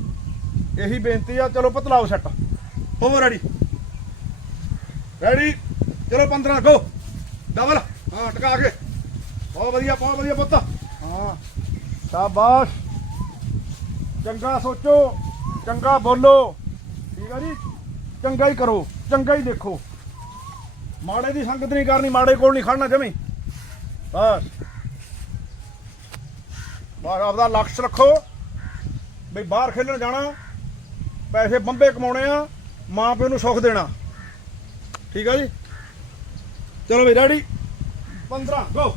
ਇਹੀ ਬੇਨਤੀ ਆ, ਚਲੋ ਪਤਲਾਓ ਸੈੱਟ। ਹੋਵੋ ਰੈਡੀ ਰੈਡੀ ਚਲੋ 15 ਗੋ ਡਬਲ ਹਾਂ, ਟਕਾ ਕੇ। ਬਹੁਤ ਵਧੀਆ ਬਹੁਤ ਵਧੀਆ ਪੁੱਤ। ਹਾਂ, ਸ਼ਾਬਾਸ਼। ਚੰਗਾ ਸੋਚੋ, ਚੰਗਾ ਬੋਲੋ। ਠੀਕ ਆ ਜੀ। ਚੰਗਾ ਹੀ ਕਰੋ, ਚੰਗਾ ਹੀ ਦੇਖੋ। ਮਾੜੇ ਦੀ ਸੰਗਤ ਨਹੀਂ ਕਰਨੀ, ਮਾੜੇ ਕੋਲ ਨਹੀਂ ਖੜਨਾ ਜਮੀ। ਬਸ। ਬਾਹਰ ਆਪਦਾ ਲਕਸ਼ ਰੱਖੋ। ਵੀ ਬਾਹਰ ਖੇਲਣ ਜਾਣਾ, ਪੈਸੇ ਬੰਬੇ ਕਮਾਉਣੇ ਆ, ਮਾਂ ਪਿਓ ਨੂੰ ਸੁੱਖ ਦੇਣਾ। ਠੀਕ ਆ ਜੀ? ਚਲੋ ਵੀ ਰੈਡੀ 15 ਗੋ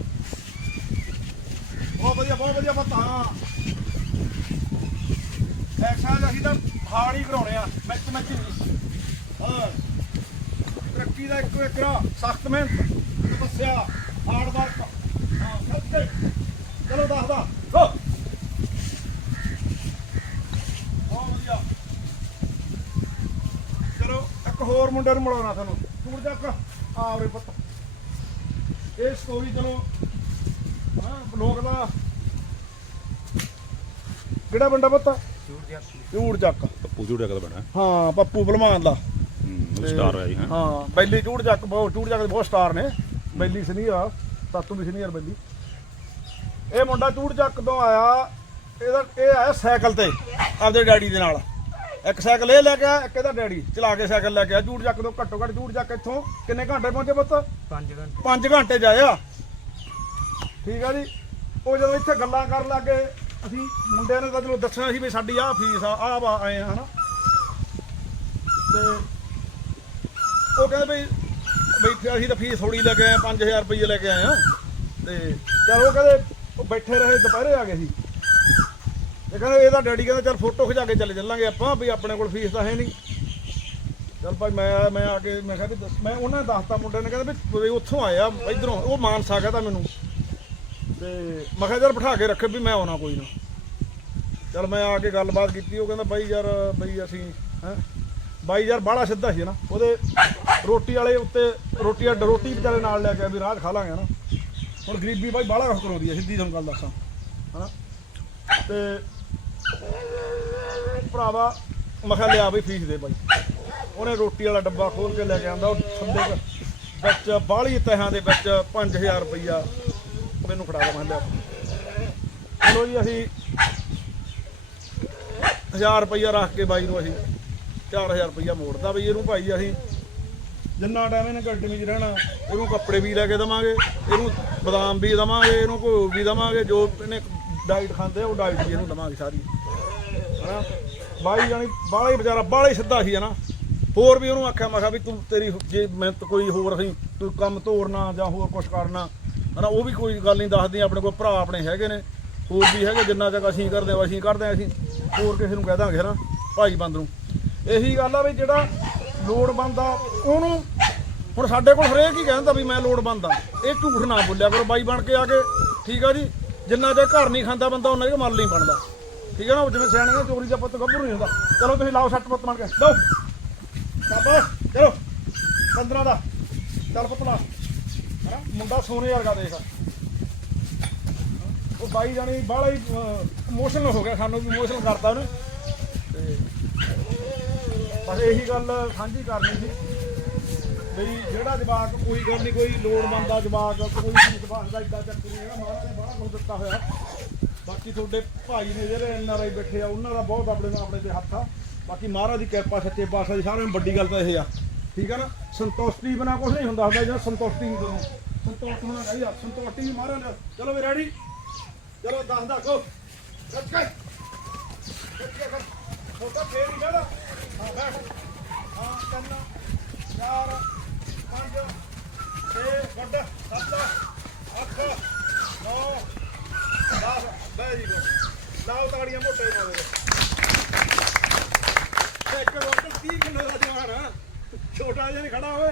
ਬਹੁਤ ਵਧੀਆ ਬਹੁਤ ਵਧੀਆ ਬੱਤਾ ਹਾਂ। ਅਸੀਂ ਤਾਂ ਹਾਰਡ ਹੀ ਕਰਾਉਣੇ ਆ ਮੈਚ ਮੈਚ ਨਹੀਂ। ਹਾਂ ਤਰੱਕੀ ਦਾ ਇੱਕੋ ਇੱਕ ਸਖਤ ਮਿਹਨਤ ਤਪੱਸਿਆ ਹਾਰਡ ਵਰਕ। ਹਾਂ ਸੱਚੇ। ਚਲੋ ਦੱਸਦਾ ਬਹੁਤ ਵਧੀਆ। ਚਲੋ ਇੱਕ ਹੋਰ ਮੁੰਡੇ ਨੂੰ ਮਿਲਾਉਣਾ ਤੁਹਾਨੂੰ। ਟੂਰ ਚੱਕ ਆ ਉਰੇ ਪੁੱਤ। ਇਹ ਸਟੋਰੀ ਚਲੋ ਹਾਂ ਲੋਕ ਦਾ। ਕਿਹੜਾ ਬੰਦਾ ਪੁੱਤ? ਟੂਰ ਚੱਕ ਪੱਪੂ ਝੂੜਿਆ ਕਦਾ ਬਣਾ। ਹਾਂ ਪੱਪੂ ਭਲਵਾਨ ਦਾ। ਹੂੰ ਸਟਾਰ ਹੈ ਜੀ। ਹਾਂ ਹਾਂ ਬੈਲੀ ਟੂਰ ਚੱਕ ਬਹੁਤ ਟੂਰ ਚੱਕ ਦੇ ਬਹੁਤ ਸਟਾਰ ਨੇ। ਬੈਲੀ ਸੀਨੀਅਰ ਆ ਸਾਤੋਂ ਵੀ ਸੀਨੀਅਰ ਬੈਲੀ। ਇਹ ਮੁੰਡਾ ਟੂਰ ਚੱਕ ਤੋਂ ਆਇਆ ਇਹਦਾ ਇਹ ਆਇਆ ਸਾਈਕਲ ਤੇ ਆਪਦੇ ਡੈਡੀ ਦੇ ਨਾਲ। ਇੱਕ ਸਾਈਕਲ ਇਹ ਲੈ ਕੇ ਆਇਆ ਇੱਕ ਇਹਦਾ ਡੈਡੀ ਚਲਾ ਕੇ ਸਾਈਕਲ ਲੈ ਕੇ ਆਇਆ। ਟੂਰ ਚੱਕ ਤੋਂ ਘੱਟੋ ਘੱਟ ਟੂਰ ਚੱਕ ਇੱਥੋਂ ਕਿੰਨੇ ਘੰਟੇ ਪਹੁੰਚੇ ਪੁੱਤ? 5 ਘੰਟੇ। 5 ਘੰਟੇ ਜਾਇਆ ਠੀਕ ਆ ਜੀ। ਉਹ ਜਦੋਂ ਇੱਥੇ ਗੱਲਾਂ ਕਰਨ ਲੱਗੇ ਅਸੀਂ ਮੁੰਡਿਆਂ ਨੇ ਤਾਂ ਚਲੋ ਦੱਸਣਾ ਸੀ ਵੀ ਸਾਡੀ ਆਹ ਫੀਸ ਆ ਆਹ ਵਾ ਆਏ ਆ ਹਨਾ। ਤੇ ਉਹ ਕਹਿੰਦੇ ਵੀ ਬਈ ਅਸੀਂ ਤਾਂ ਫੀਸ ਥੋੜੀ ਲੈ ਕੇ ਆਏ 5000 ਰੁਪਏ ਲੈ ਕੇ ਆਏ ਆ। ਤੇ ਚਲ ਉਹ ਕਹਿੰਦੇ ਉਹ ਬੈਠੇ ਰਹੇ, ਦੁਪਹਿਰੇ ਆ ਗਏ ਸੀ। ਇਹ ਕਹਿੰਦੇ ਇਹਦਾ ਡੈਡੀ ਕਹਿੰਦਾ, ਚਲ ਫੋਟੋ ਖਿਚਾ ਕੇ ਚੱਲੇ ਚੱਲਾਂਗੇ ਆਪਾਂ ਵੀ ਆਪਣੇ ਕੋਲ ਫੀਸ ਤਾਂ ਹੈ ਨਹੀਂ। ਚਲ ਭਾਈ ਮੈਂ ਮੈਂ ਆ ਕੇ, ਮੈਂ ਕਿਹਾ ਵੀ ਦੱਸ, ਮੈਂ ਉਹਨਾਂ ਨੇ ਦੱਸਤਾ ਮੁੰਡੇ ਨੇ, ਕਹਿੰਦੇ ਵੀ ਵੀ ਉੱਥੋਂ ਆਇਆ, ਇਧਰੋਂ, ਉਹ ਮਾਨਸਾ ਕਹਿੰਦਾ ਮੈਨੂੰ। ਤੇ ਮੈਂ ਕਿਹਾ ਯਾਰ ਬਿਠਾ ਕੇ ਰੱਖੇ ਵੀ ਮੈਂ ਆਉਣਾ ਕੋਈ ਨਾ। ਚਲ ਮੈਂ ਆ ਕੇ ਗੱਲਬਾਤ ਕੀਤੀ, ਉਹ ਕਹਿੰਦਾ ਬਾਈ ਯਾਰ, ਬਈ ਅਸੀਂ, ਹੈ? ਬਾਈ ਯਾਰ ਬਾਹਲਾ ਸਿੱਧਾ ਸੀ ਨਾ, ਉਹਦੇ ਰੋਟੀ ਵਾਲੇ ਉੱਤੇ ਰੋਟੀ ਰੋਟੀ ਵਿਚਾਰੇ ਨਾਲ ਲੈ ਕੇ ਆਇਆ ਵੀ ਰਾਹ ਖਾ ਲਾਂਗੇ ਨਾ ਹੁਣ ਗਰੀਬੀ ਬਾਈ ਬਾਹਲਾ ਕੁਛ ਕਰਾਉਂਦੀ ਹੈ ਸਿੱਧੀ ਤੁਹਾਨੂੰ ਗੱਲ ਦੱਸਾਂ। ਹਨਾ? ਤੇ ਭਰਾਵਾ ਮਖਾ ਲਿਆ ਬਈ ਫੀਸ ਦੇ ਬਾਈ। ਉਹਨੇ ਰੋਟੀ ਵਾਲਾ ਡੱਬਾ ਖੋਲ ਕੇ ਲੈ ਕੇ ਆਂਦਾ, ਉਹ ਥੱਲੇ ਕੁ ਵਿੱਚ ਬਾਹਲੀ ਤਹਾਂ ਦੇ ਵਿੱਚ 5000 ਰੁਪਈਆ ਮੈਨੂੰ ਫੜਾ ਦੇ, ਮੈਂ ਚਲੋ ਜੀ, ਅਸੀਂ 1000 ਰੁਪਈਆ ਰੱਖ ਕੇ ਬਾਈ ਨੂੰ ਅਸੀਂ 4000 ਰੁਪਈਆ ਮੋੜਦਾ ਬਈ, ਇਹਨੂੰ ਭਾਈ ਅਸੀਂ ਜਿੰਨਾ ਟਾਈਮ ਇਹਨੇ ਗੱਡੀ ਵਿੱਚ ਰਹਿਣਾ, ਇਹਨੂੰ ਕੱਪੜੇ ਵੀ ਲੈ ਕੇ ਦਵਾਂਗੇ, ਇਹਨੂੰ ਬਦਾਮ ਵੀ ਦਵਾਂਗੇ, ਇਹਨੂੰ ਘੋ ਵੀ ਦਵਾਂਗੇ, ਜੋ ਇਹਨੇ ਡਾਈਟ ਖਾਂਦੇ ਆ, ਉਹ ਡਾਈਟ ਵੀ ਇਹਨੂੰ ਦਵਾਂਗੇ ਸਾਰੀ। ਹਨਾ? ਬਾਈ ਜਾਨੀ ਬਾਹਲਾ ਹੀ ਵਿਚਾਰਾ ਬਾਹਲਾ ਹੀ ਸਿੱਧਾ ਸੀ, ਹਨਾ? ਹੋਰ ਵੀ ਉਹਨੂੰ ਆਖਿਆ, ਮੈਂ ਕਿਹਾ ਵੀ ਤੂੰ ਤੇਰੀ ਜੇ ਮੈਂ ਕੋਈ ਹੋਰ ਅਸੀਂ ਤੂੰ ਕੰਮ ਤੋਰਨਾ ਜਾਂ ਹੋਰ ਕੁਝ ਕਰਨਾ, ਹਨਾ? ਉਹ ਵੀ ਕੋਈ ਗੱਲ ਨਹੀਂ ਦੱਸਦੀ, ਆਪਣੇ ਕੋਲ ਭਰਾ ਆਪਣੇ ਹੈਗੇ ਨੇ, ਹੋਰ ਵੀ ਹੈਗੇ, ਜਿੰਨਾ ਤੱਕ ਅਸੀਂ ਕਰਦੇ ਹਾਂ ਅਸੀਂ ਕਰਦੇ ਹਾਂ ਅਸੀਂ ਹੋਰ ਕਿਸੇ ਨੂੰ ਕਹਿ ਦਾਂਗੇ, ਹਨਾ? ਭਾਈ ਬੰਦ ਨੂੰ। ਇਹੀ ਗੱਲ ਆ ਵੀ ਜਿਹੜਾ ਲੋੜਵੰਦ ਆ, ਉਹਨੂੰ ਹੁਣ ਸਾਡੇ ਕੋਲ ਹਰੇਕ ਹੀ ਕਹਿੰਦਾ ਵੀ ਮੈਂ ਲੋੜਵੰਦ ਆ। ਇਹ ਝੂਠ ਨਾ ਬੋਲਿਆ ਕਰੋ, ਬਾਈ ਬਣ ਕੇ ਆ ਕੇ, ਠੀਕ ਆ ਜੀ, ਜਿੰਨਾ ਚਿਰ ਘਰ ਨਹੀਂ ਖਾਂਦਾ ਬੰਦਾ, ਉਹਨਾਂ ਦੇ ਮਨ ਨਹੀਂ ਬਣਦਾ। ਠੀਕ ਹੈ ਨਾ ਉਹ ਜਿਵੇਂ ਸਿਆਣੇ ਨੇ ਚੋਰੀ ਦਾ ਪੁੱਤ ਗੱਭਰੂ ਨਹੀਂ ਹੁੰਦਾ। ਚਲੋ ਤੁਸੀਂ ਲਾਓ ਸੱਟ ਪੁੱਤ ਬਣ ਕੇ। ਲਓ। ਸ਼ਾਬਾਸ਼ ਚਲੋ। 15 ਦਾ। ਚੱਲ ਪੁੱਤ ਲਾ। ਮੁੰਡਾ ਸੋਨੇ ਵਰਗਾ ਦੇਖ। ਉਹ ਬਾਈ ਜਾਨੀ ਬਾਹਲਾ ਹੀ ਇਮੋਸ਼ਨਲ ਹੋ ਗਿਆ ਸਾਨੂੰ, ਵੀ ਇਮੋਸ਼ਨਲ ਕਰਦਾ ਉਹਨੇ। ਤੇ ਬਸ ਇਹੀ ਗੱਲ ਸਾਂਝੀ ਕਰਨੀ ਸੀ ਬਈ ਜਿਹੜਾ ਜਵਾਕ ਕੋਈ ਗੱਲ ਨਹੀਂ ਕੋਈ ਲੋੜਵੰਦ ਦਾ ਜਵਾਕ, ਕੋਈ ਵੀ ਦਾ ਇਦਾਂ ਚੱਕਰ ਨਹੀਂ ਹੈਗਾ, ਮਹਾਰਾਜ ਨੇ ਬੜਾ ਕੁਝ ਦਿੱਤਾ ਹੋਇਆ। ਬਾਕੀ ਤੁਹਾਡੇ ਭਾਈ ਨੇ ਜਿਹੜੇ ਐਨ ਆਰ ਆਈ ਬੈਠੇ ਆ, ਉਹਨਾਂ ਦਾ ਬਹੁਤ ਆਪਣੇ ਆਪਣੇ ਤੇ ਹੱਥ ਆ। ਬਾਕੀ ਮਹਾਰਾਜ ਦੀ ਕਿਰਪਾ, ਸੱਚੇ ਪਾਤਸ਼ਾਹ ਦੀ, ਸਾਰਿਆਂ ਨੂੰ ਵੱਡੀ ਗੱਲ ਤਾਂ ਇਹ ਆ। ਠੀਕ ਆ ਨਾ? ਸੰਤੁਸ਼ਟੀ ਬਿਨਾ ਕੁਝ ਨਹੀਂ ਹੁੰਦਾ ਹੁੰਦਾ, ਜਿਹੜਾ ਸੰਤੁਸ਼ਟੀ ਨਹੀਂ ਤੁਹਾਨੂੰ ਸੰਤੁਸ਼ਟ ਹੋਣਾ ਚਾਹੀਦਾ ਸੰਤੁਸ਼ਟੀ ਵੀ ਮਹਾਰਾਜ ਨੇ ਚਲੋ ਵੀ ਰੈਡੀ ਚਲੋ, ਦੱਸ ਦਾ ਗੋ ਰੱਜ ਕੇ। ਛੋਟਾ ਫੇਰ ਹੀ ਬੈਠਾ ਹਾਂ ਬੈਠ ਹਾਂ ਤਿੰਨ ਚਾਰ ਪੰਜ ਛੇ ਵੱਡ ਸੱਤ ਅੱਠ ਨੌ ਦਸ ਵੈਰੀ ਗੁੱਡ ਲਾਓ ਤਾੜੀਆਂ ਮੋਟੇ ਨਾਲ ਦੇ ਇੱਕ ਰੋਟਲ 30 ਕਿਲੋ ਦਾ ਜਵਾਨ ਛੋਟਾ ਜਿਹਾ ਨਹੀਂ ਖੜਾ ਹੋਵੇ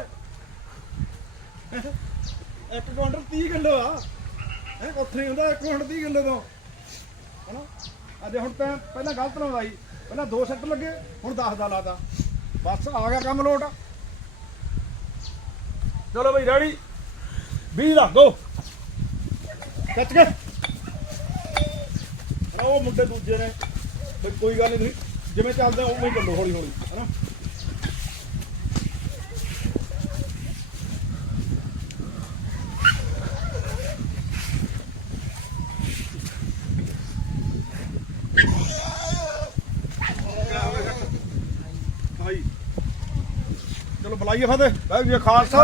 ਇੱਕ ਕੁਇੰਟਲ 30 ਕਿਲੋ ਆ। ਹੈ, ਉੱਥੇ ਹੁੰਦਾ, ਇੱਕ ਕੁਇੰਟਲ 30 ਕਿਲੋ ਤੋਂ। ਹਨਾ? ਅੱਜ ਹੁਣ ਤਾਂ ਪਹਿਲਾਂ ਗਲਤ ਨਾ ਲਾਈ, ਪਹਿਲਾਂ ਦੋ ਸੈੱਟ ਲੱਗੇ, ਹੁਣ 10 ਦਾ ਲਾਤਾ। ਬਸ ਆ ਗਿਆ ਕੰਮ ਲੋਟ। ਚਲੋ ਬਈ ਰੈਡੀ 20 ਦਾ ਗੋ ਕੱਚ ਕੇ। ਉਹ ਮੁੰਡੇ ਦੂਜੇ ਨੇ ਕੋਈ ਗੱਲ ਨਹੀਂ ਤੁਸੀਂ ਜਿਵੇਂ ਚੱਲਦਾ ਉਵੇਂ ਹੀ ਚੱਲੋ ਹੌਲੀ ਹੌਲੀ ਹੈਨਾ ਭਾਈ ਚਲੋ ਫਤਿਹ ਵਾਹਿਗੁਰੂ ਜੀ ਕਾ ਖਾਲਸਾ।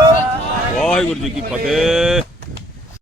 ਵਾਹਿਗੁਰੂ ਜੀ ਕੀ ਫਤਿਹ।